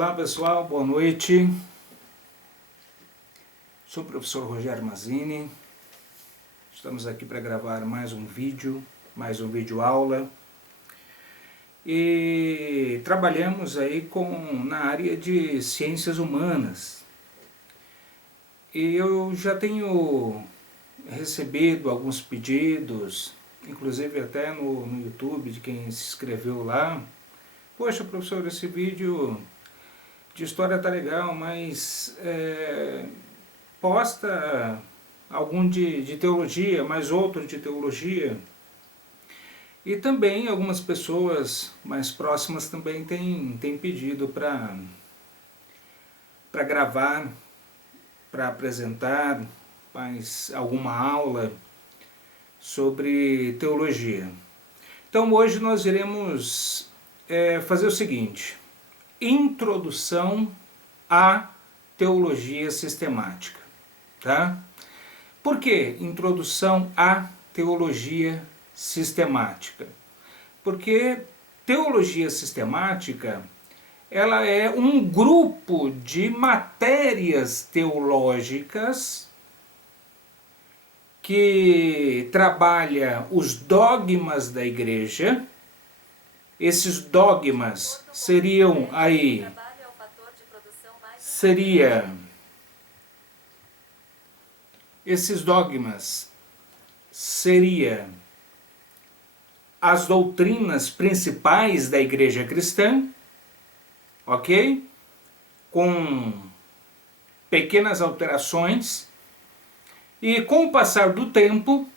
Olá pessoal, boa noite. Sou o professor Rogério Mazzini. Estamos aqui para gravar mais um vídeo aula. E trabalhamos aí na área de ciências humanas. E eu já tenho recebido alguns pedidos, inclusive até no YouTube, de quem se inscreveu lá. Poxa, professor, esse vídeo de história tá legal, mas posta algum de teologia, mais outro de teologia. E também algumas pessoas mais próximas também têm pedido para gravar, para apresentar mais alguma aula sobre teologia. Então hoje nós iremos fazer o seguinte: introdução à teologia sistemática, tá? Por que introdução à teologia sistemática? Porque teologia sistemática, ela é um grupo de matérias teológicas que trabalha os dogmas da igreja. Esses dogmas seriam aí, esses dogmas seria as doutrinas principais da igreja cristã, ok? Com pequenas alterações, e com o passar do tempo,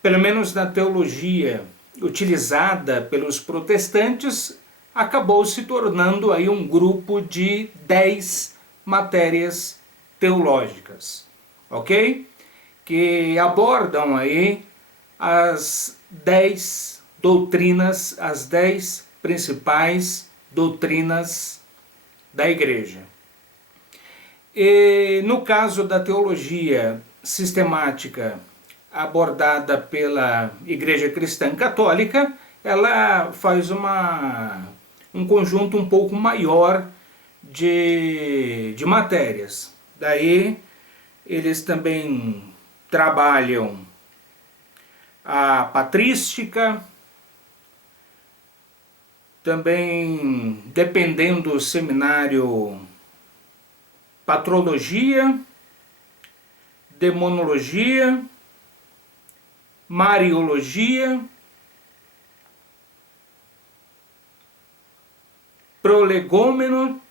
pelo menos na teologia utilizada pelos protestantes, acabou se tornando aí um grupo de 10 matérias teológicas, ok? Que abordam aí as 10 doutrinas, as 10 principais doutrinas da igreja. E no caso da teologia sistemática abordada pela Igreja Cristã Católica, ela faz um conjunto um pouco maior de matérias. Daí eles também trabalham a patrística, também, dependendo do seminário, patrologia, demonologia, mariologia, prolegômeno.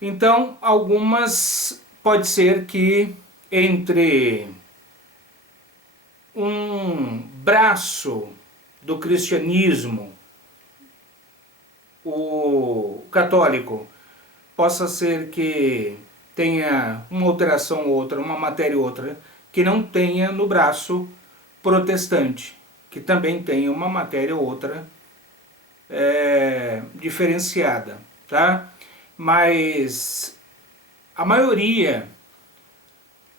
Então, algumas pode ser que entre um braço do cristianismo, o católico, possa ser que tenha uma alteração ou outra, uma matéria ou outra, que não tenha no braço protestante, que também tenha uma matéria ou outra diferenciada, tá? Mas a maioria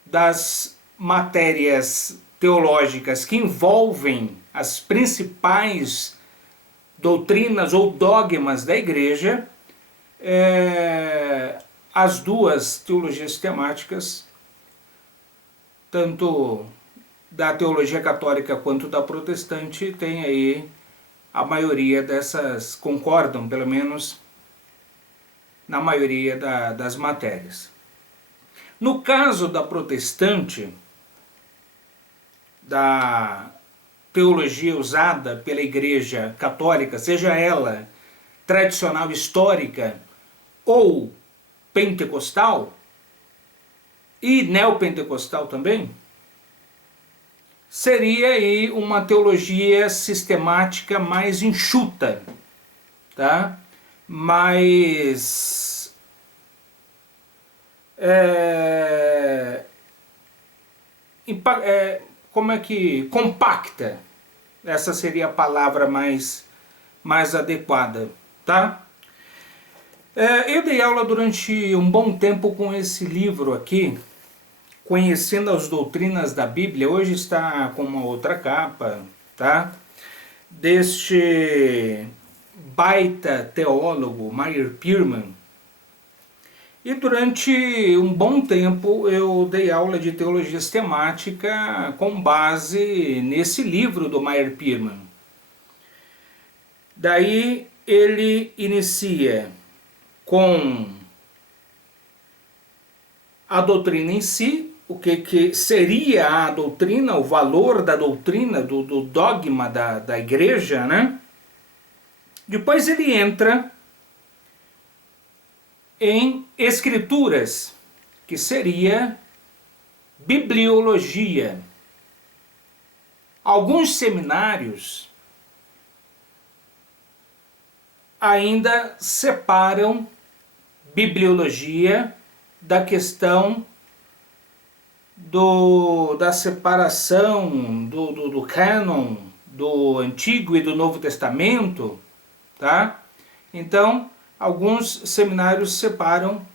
das matérias teológicas que envolvem as principais doutrinas ou dogmas da igreja, as duas teologias sistemáticas, tanto da teologia católica quanto da protestante, tem aí a maioria dessas, concordam pelo menos na maioria das matérias. No caso da protestante, da teologia usada pela Igreja Católica, seja ela tradicional histórica ou pentecostal, e neopentecostal também, seria aí uma teologia sistemática mais enxuta, tá? Mais compacta. Essa seria a palavra mais adequada, tá? Eu dei aula durante um bom tempo com esse livro aqui, Conhecendo as Doutrinas da Bíblia. Hoje está com uma outra capa, tá? deste baita teólogo Meyer Pearman. E durante um bom tempo eu dei aula de teologia sistemática com base nesse livro do Meyer Pearman. Daí ele inicia com a doutrina em si, o que seria a doutrina, o valor da doutrina, do dogma da igreja, né? Depois ele entra em escrituras, que seria bibliologia. Alguns seminários ainda separam bibliologia da questão da separação do cânon do Antigo e do Novo Testamento, tá? Então, alguns seminários separam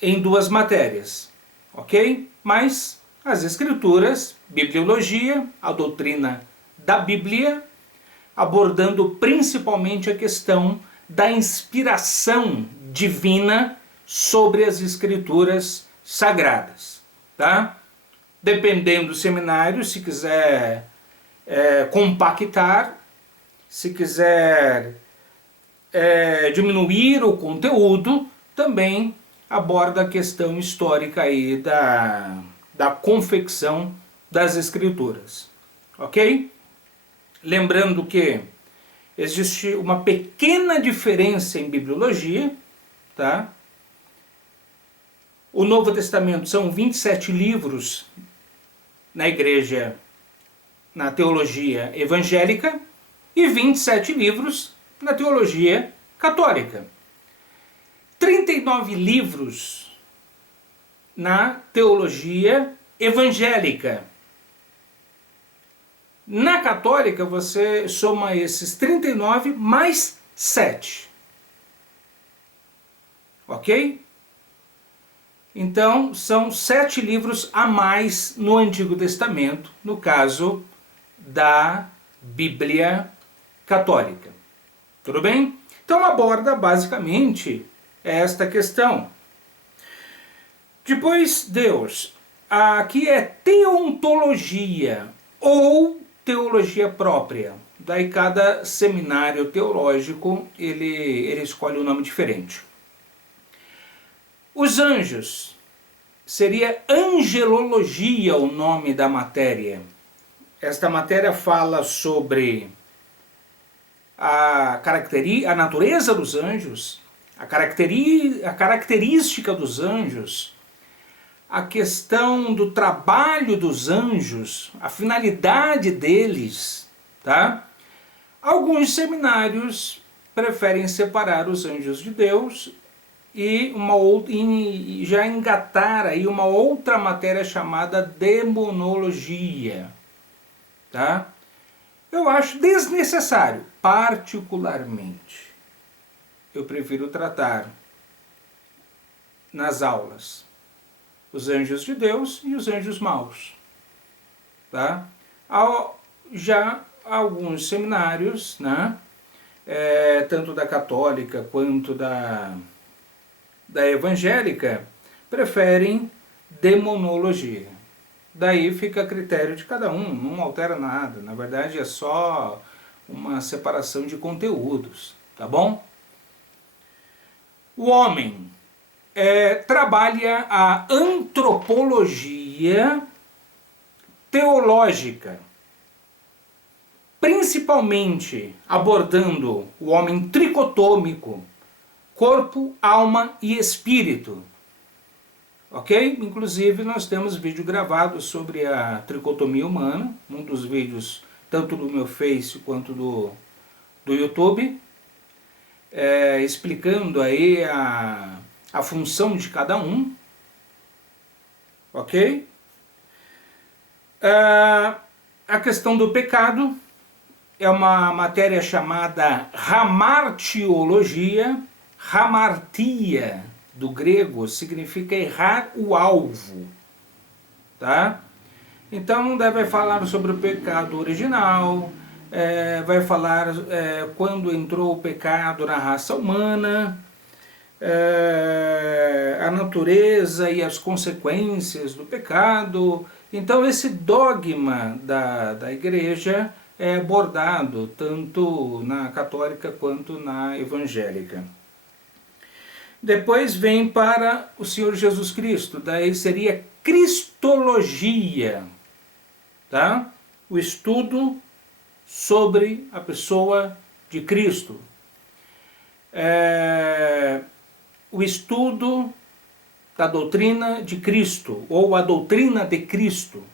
em duas matérias, ok? Mas as escrituras, bibliologia, a doutrina da Bíblia, abordando principalmente a questão da inspiração divina sobre as escrituras sagradas, tá? Dependendo do seminário, se quiser compactar, se quiser diminuir o conteúdo, também aborda a questão histórica aí da confecção das escrituras, ok? Lembrando que existe uma pequena diferença em bibliologia, tá? O Novo Testamento são 27 livros na igreja, na teologia evangélica, e 27 livros na teologia católica. 39 livros na teologia evangélica. Na católica você soma esses 39 mais 7. Ok? Então são 7 livros a mais no Antigo Testamento, no caso da Bíblia católica. Tudo bem? Então aborda basicamente esta questão. Depois, Deus. Aqui é teontologia ou teologia própria. Daí cada seminário teológico ele escolhe um nome diferente. Os anjos. Seria angelologia o nome da matéria. Esta matéria fala sobre a natureza dos anjos, a característica dos anjos, a questão do trabalho dos anjos, a finalidade deles, tá? Alguns seminários preferem separar os anjos de Deus e já engatar aí uma outra matéria chamada demonologia, tá? Eu acho desnecessário, particularmente. Eu prefiro tratar nas aulas os anjos de Deus e os anjos maus, tá? Já alguns seminários, né, tanto da católica quanto da evangélica, preferem demonologia. Daí fica a critério de cada um, não altera nada, na verdade é só uma separação de conteúdos, tá bom? O homem trabalha a antropologia teológica, principalmente abordando o homem tricotômico, corpo, alma e espírito. Ok? Inclusive nós temos vídeo gravado sobre a tricotomia humana, um dos vídeos tanto do meu Face quanto do YouTube, explicando aí a função de cada um. Ok? A questão do pecado é uma matéria chamada hamartiologia. Hamartia, do grego, significa errar o alvo, tá? Então, daí vai falar sobre o pecado original, vai falar quando entrou o pecado na raça humana, a natureza e as consequências do pecado. Então esse dogma da igreja é abordado tanto na católica quanto na evangélica. Depois vem para o Senhor Jesus Cristo, daí seria cristologia, tá? O estudo sobre a pessoa de Cristo. O estudo da doutrina de Cristo, ou a doutrina de Cristo.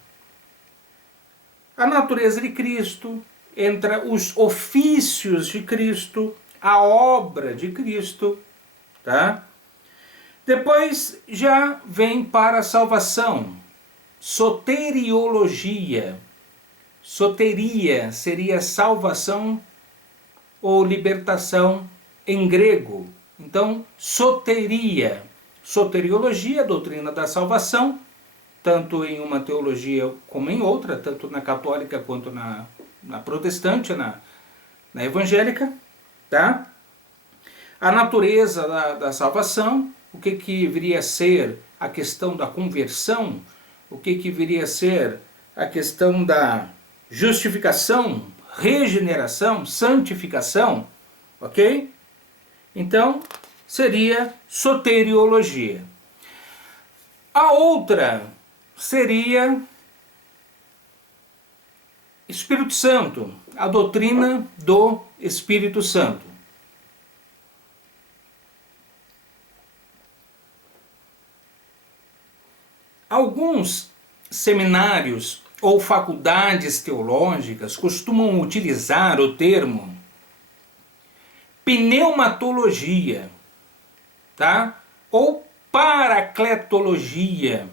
A natureza de Cristo, entra os ofícios de Cristo, a obra de Cristo, tá? Depois já vem para a salvação, soteriologia. Soteria seria salvação ou libertação em grego. Então, soteria. Soteriologia, a doutrina da salvação, tanto em uma teologia como em outra, tanto na católica quanto na protestante, na evangélica, tá? A natureza da salvação, o que viria a ser a questão da conversão, o que viria a ser a questão da justificação, regeneração, santificação, ok? Então, seria soteriologia. A outra seria Espírito Santo, a doutrina do Espírito Santo. Alguns seminários ou faculdades teológicas costumam utilizar o termo pneumatologia, tá? Ou paracletologia,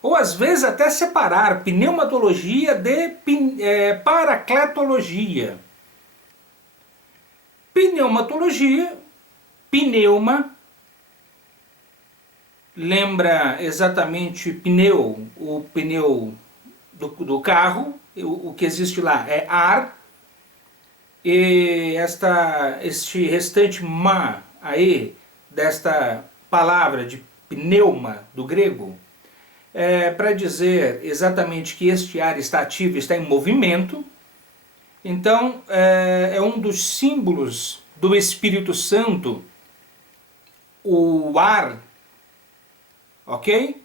ou às vezes até separar pneumatologia de paracletologia. Pneumatologia, pneuma, lembra exatamente pneu, o pneu do carro, o que existe lá é ar, e este restante ma, aí, desta palavra de pneuma, do grego, para dizer exatamente que este ar está ativo, está em movimento. Então, é um dos símbolos do Espírito Santo, o ar, ok?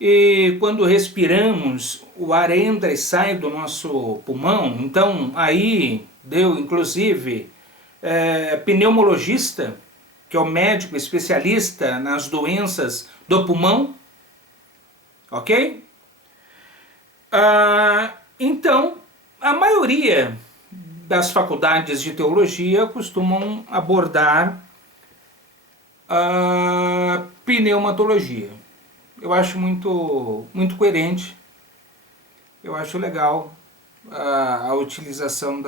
E quando respiramos, o ar entra e sai do nosso pulmão, então aí deu inclusive pneumologista, que é o médico especialista nas doenças do pulmão, ok? Então, a maioria das faculdades de teologia costumam abordar a pneumatologia. Eu acho muito coerente, eu acho legal a utilização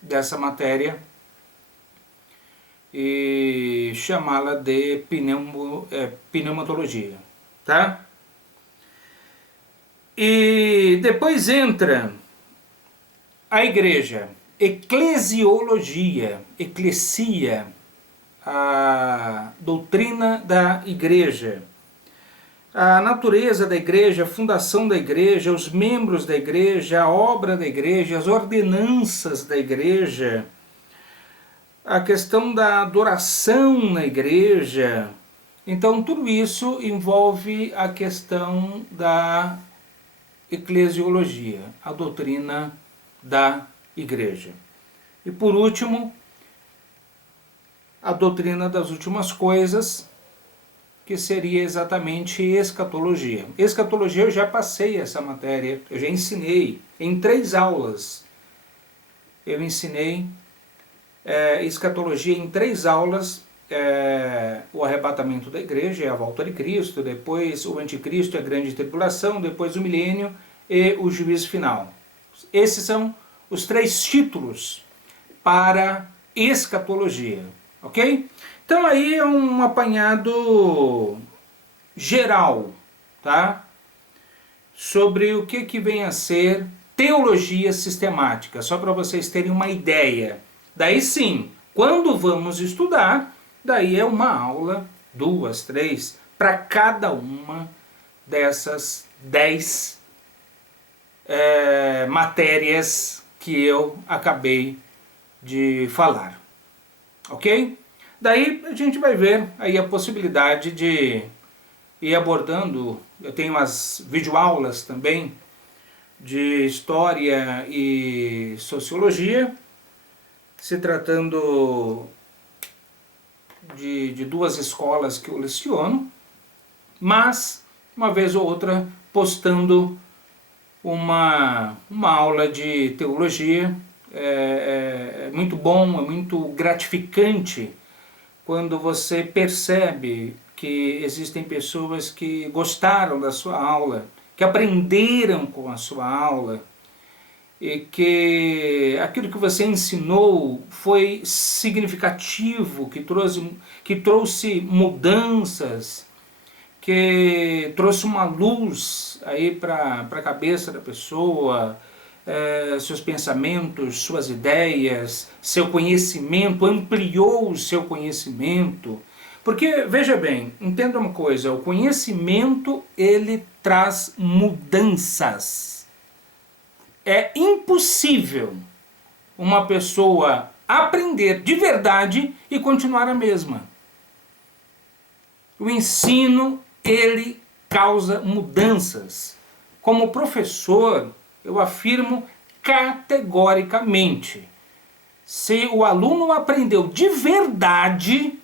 dessa matéria e chamá-la de pneumatologia, tá? E depois entra a igreja, eclesiologia, eclesia, a doutrina da igreja, a natureza da igreja, a fundação da igreja, os membros da igreja, a obra da igreja, as ordenanças da igreja, a questão da adoração na igreja. Então tudo isso envolve a questão da eclesiologia, a doutrina da igreja. E por último, a doutrina das últimas coisas, que seria exatamente escatologia. Escatologia eu já passei essa matéria, eu já ensinei em 3 aulas. Eu ensinei escatologia em 3 aulas, o arrebatamento da igreja, a volta de Cristo, depois o anticristo, a grande tribulação, depois o milênio e o juízo final. Esses são os 3 títulos para escatologia, ok? Então aí é um apanhado geral, tá? sobre o que vem a ser teologia sistemática, só para vocês terem uma ideia. Daí sim, quando vamos estudar, daí é uma aula, 2, 3, para cada uma dessas 10 matérias que eu acabei de falar. Ok? Daí a gente vai ver aí a possibilidade de ir abordando, eu tenho umas videoaulas também de história e sociologia, se tratando de 2 escolas que eu leciono, mas uma vez ou outra postando uma aula de teologia. É muito bom, é muito gratificante quando você percebe que existem pessoas que gostaram da sua aula, que aprenderam com a sua aula, e que aquilo que você ensinou foi significativo, que trouxe mudanças, que trouxe uma luz aí para a cabeça da pessoa, seus pensamentos, suas ideias, seu conhecimento, ampliou o seu conhecimento. Porque, veja bem, entenda uma coisa, o conhecimento ele traz mudanças. É impossível uma pessoa aprender de verdade e continuar a mesma. O ensino, ele causa mudanças. Como professor, eu afirmo categoricamente, se o aluno aprendeu de verdade,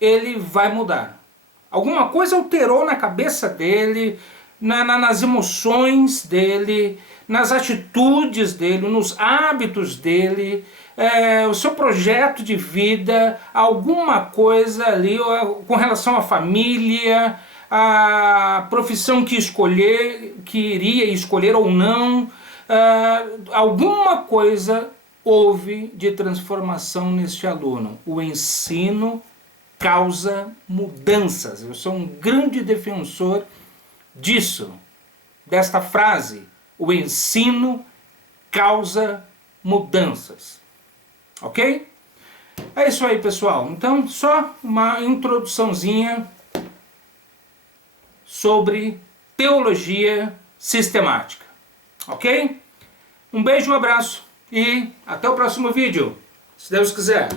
ele vai mudar. Alguma coisa alterou na cabeça dele, nas emoções dele, nas atitudes dele, nos hábitos dele, o seu projeto de vida, alguma coisa ali com relação à família, a profissão que iria escolher ou não, alguma coisa houve de transformação neste aluno. O ensino causa mudanças. Eu sou um grande defensor disso, desta frase: o ensino causa mudanças. Ok? É isso aí, pessoal. Então, só uma introduçãozinha sobre teologia sistemática. Ok? Um beijo, um abraço e até o próximo vídeo, se Deus quiser.